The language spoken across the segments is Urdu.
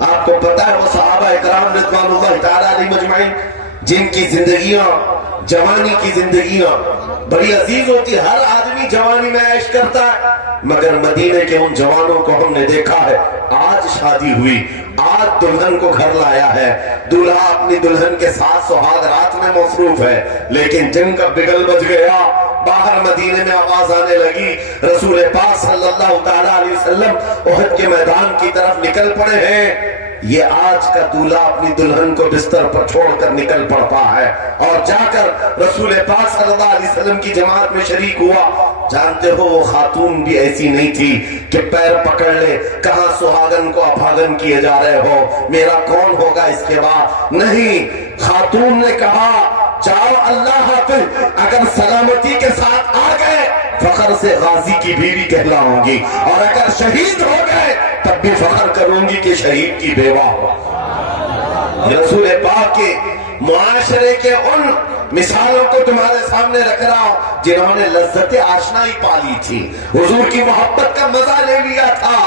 آپ کو پتا ہے وہ صحابہ اکرام رضوان اللہ تعالی علیہ مجمعین جن کی زندگیاں، جوانی کی زندگیاں بڑی عزیز ہوتی، ہر آدمی جوانی میں عیش کرتا ہے، مگر مدینے کے ان جوانوں کو ہم نے دیکھا ہے آج شادی ہوئی، آج دلہن کو گھر لایا ہے، دلہا اپنی دلہن کے ساتھ سہاگ رات میں مصروف ہے، لیکن جنگ کا بگل بج گیا، باہر مدینے میں آواز آنے لگی، رسول پاک صلی اللہ تعالی علیہ وسلم احد کے میدان کی طرف نکل پڑے ہیں۔ یہ آج کا دولہا اپنی دلہن کو بستر پر چھوڑ کر نکل پڑتا ہے اور جا کر رسول پاک صلی اللہ علیہ وسلم کی جماعت میں شریک ہوا۔ جانتے ہو وہ خاتون بھی ایسی نہیں تھی کہ پیر پکڑ لے، کہاں سہاگن کو اپاگن کیے جا رہے ہو، میرا کون ہوگا اس کے بعد، نہیں، خاتون نے کہا جاؤ اللہ حافظ، اگر سلامتی کے ساتھ آ گئے فخر سے غازی کی بیوی کہلاؤں گی، اور اگر شہید ہو گئے تب بھی فخر کروں گی کہ شہید کی بیوہ ہو۔ رسول پاک کے معاشرے کے ان مثالوں کو تمہارے سامنے رکھ رہا ہوں جنہوں نے لذت آشنائی پالی تھی، حضور کی محبت کا مزہ لے لیا تھا۔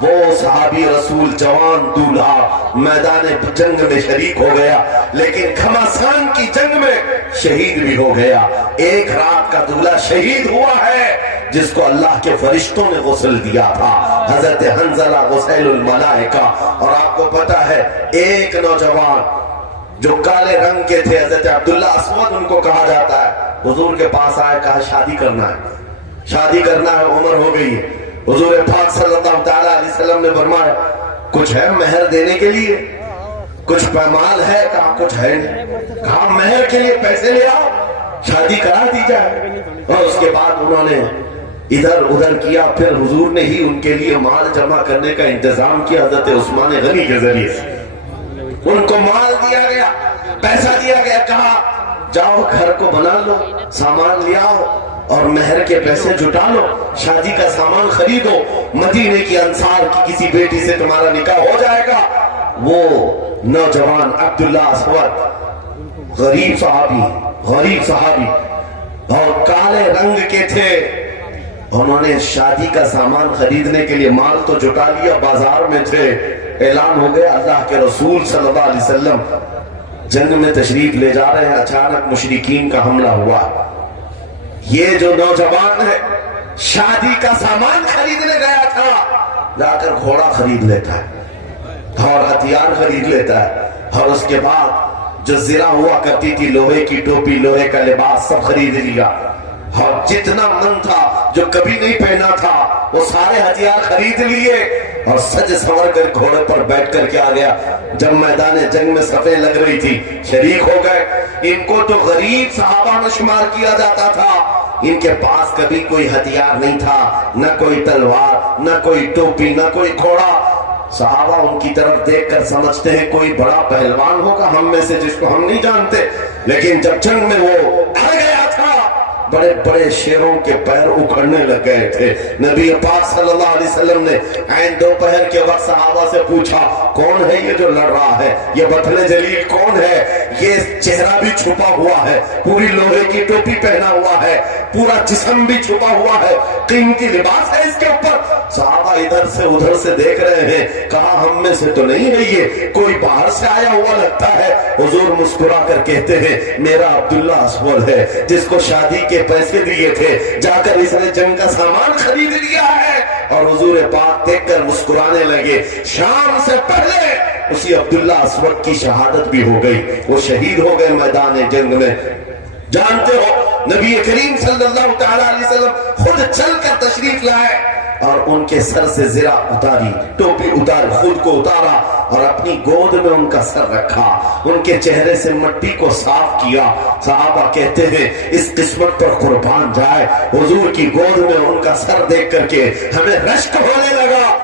وہ صحابی رسول جوان دولہا میدان جنگ میں شریک ہو گیا، لیکن گھمسان کی جنگ میں شہید بھی ہو گیا۔ ایک رات کا دولہا شہید ہوا ہے جس کو اللہ کے فرشتوں نے غسل دیا تھا، حضرت حنظلہ غسیل الملائکہ۔ اور آپ کو پتا ہے ایک نوجوان جو کالے رنگ کے تھے، حضرت عبداللہ اسود ان کو کہا جاتا ہے، حضور کے پاس آئے، کہا شادی کرنا ہے، شادی کرنا ہے، عمر ہو گئی ہے۔ حضور پاک صلی اللہ تعالی علیہ وسلم نے فرمایا کچھ ہے مہر دینے کے لیے، کچھ پیمال ہے، کہا کچھ ہے نہیں، کہا مہر کے لیے پیسے لے آؤ، شادی کرا دی جائے۔ اور اس کے بعد انہوں نے ادھر ادھر کیا، پھر حضور نے ہی ان کے لیے مال جمع کرنے کا انتظام کیا حضرت عثمان غنی کے ذریعے سے، ان کو مال دیا گیا، پیسہ دیا گیا، کہا جاؤ گھر کو بنا لو، سامان لے آؤ اور مہر کے پیسے جٹا لو، شادی کا سامان خریدو، مدینے کی انصار کی کسی بیٹی سے تمہارا نکاح ہو جائے گا۔ وہ نوجوان عبداللہ اسود غریب صحابی اور کالے رنگ کے تھے، انہوں نے شادی کا سامان خریدنے کے لیے مال تو جٹا لیا، بازار میں تھے، اعلان ہو گیا اللہ کے رسول صلی اللہ علیہ وسلم جنگ میں تشریف لے جا رہے ہیں، اچانک مشرکین کا حملہ ہوا۔ یہ جو نوجوان ہے شادی کا سامان خریدنے گیا تھا، جا کر گھوڑا خرید لیتا ہے اور ہتھیار خرید لیتا ہے، اور اس کے بعد جو زرہ ہوا کرتی تھی، لوہے کی ٹوپی، لوہے کا لباس سب خرید لیا، اور جتنا من تھا جو کبھی نہیں پہنا تھا وہ سارے ہتھیار خرید لیے، اور سج سنور کر گھوڑے پر بیٹھ کر کے آ گیا۔ جب میدان جنگ میں صفیں لگ رہی تھی شریک ہو گئے۔ ان کو تو غریب صحابہ میں شمار کیا جاتا تھا، ان کے پاس کبھی کوئی ہتھیار نہیں تھا، نہ کوئی تلوار، نہ کوئی ٹوپی، نہ کوئی گھوڑا۔ صحابہ ان کی طرف دیکھ کر سمجھتے ہیں کوئی بڑا پہلوان ہوگا ہم میں سے جس کو ہم نہیں جانتے، لیکن جب جنگ میں وہ آ گیا تھا بڑے بڑے شیروں کے پیر اکھڑنے لگ گئے تھے۔ نبی پاک صلی اللہ علیہ وسلم نے عین دوپہر کے وقت صحابہ سے پوچھا کون ہے یہ جو لڑ رہا ہے، یہ بطن جلیل کون ہے، یہ چہرہ بھی چھپا ہوا ہے، پوری لوہے کی ٹوپی پہنا ہوا ہے، پورا جسم بھی چھپا ہوا ہے، قیمتی لباس ہے اس کے اوپر۔ صحابہ ادھر سے ادھر سے دیکھ رہے ہیں، کہا ہم میں سے تو نہیں ہے، یہ کوئی باہر سے آیا ہوا لگتا ہے۔ حضور مسکرا کر کہتے ہیں میرا عبداللہ اسود ہے جس کو شادی کے پیسے دیے تھے، جا کر اس نے جنگ کا سامان خرید لیا ہے۔ اور حضور پاک دیکھ کر مسکرانے لگے۔ شام سے پہلے اسی عبداللہ اسود کی شہادت بھی ہو گئی، وہ شہید ہو گئے میدان جنگ میں۔ جانتے ہو نبی کریم صلی اللہ تعالی علیہ وسلم خود چل کر تشریف لائے اور ان کے سر سے زرہ اتاری، ٹوپی اتاری، خود کو اتارا اور اپنی گود میں ان کا سر رکھا، ان کے چہرے سے مٹی کو صاف کیا۔ صحابہ کہتے ہیں اس قسمت پر قربان جائے، حضور کی گود میں ان کا سر دیکھ کر کے ہمیں رشک ہونے لگا۔